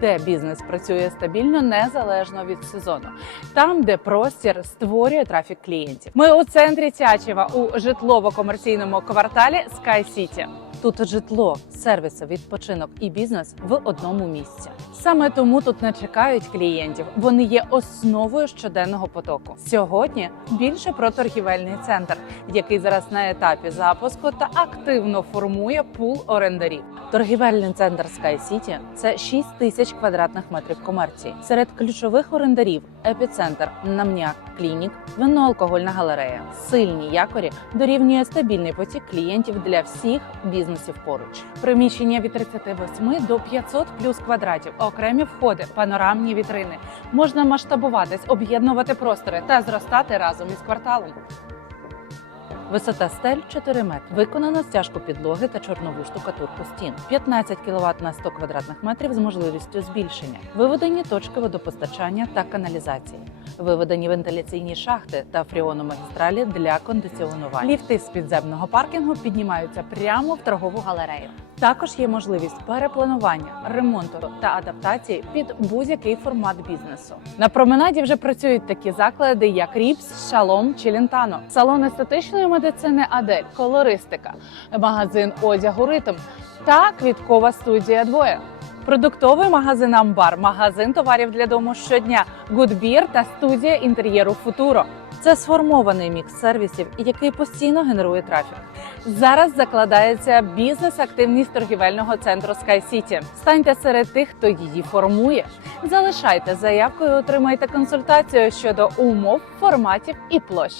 де бізнес працює стабільно незалежно від сезону, там, де простір створює трафік клієнтів. Ми у центрі Тячева у житлово-комерційному кварталі Sky City. Тут житло, сервіси, відпочинок і бізнес в одному місці. Саме тому тут не чекають клієнтів. Вони є основою щоденного потоку. Сьогодні більше про торгівельний центр, який зараз на етапі запуску та активно формує пул орендарів. Торгівельний центр Sky City – це 6 тисяч квадратних метрів комерції. Серед ключових орендарів епіцентр, намняк, клінік, винно-алкогольна галерея. Сильні якорі дорівнює стабільний потік клієнтів для всіх бізнесів поруч. Приміщення від 38 до 500 плюс квадратів, окремі входи, панорамні вітрини. Можна масштабуватись, об'єднувати простори та зростати разом із кварталом. Висота стель 4 метри. Виконана стяжку підлоги та чорнову штукатурку стін. 15 кВт на 100 квадратних метрів з можливістю збільшення. Виведені точки водопостачання та каналізації. Виведені вентиляційні шахти та фріономагістралі для кондиціонування. Ліфти з підземного паркінгу піднімаються прямо в торгову галерею. Також є можливість перепланування, ремонту та адаптації під будь-який формат бізнесу. На променаді вже працюють такі заклади, як Ріпс, Шалом чи Лінтано, салон естетичної медицини Адель, колористика, магазин одягу Ритм та квіткова студія Двоє. Продуктовий магазин Амбар, магазин товарів для дому щодня, Гудбір та студія інтер'єру Футуро. Це сформований мікс сервісів, який постійно генерує трафік. Зараз закладається бізнес-активність торгівельного центру Sky City. Станьте серед тих, хто її формує. Залишайте заявку і отримайте консультацію щодо умов, форматів і площ.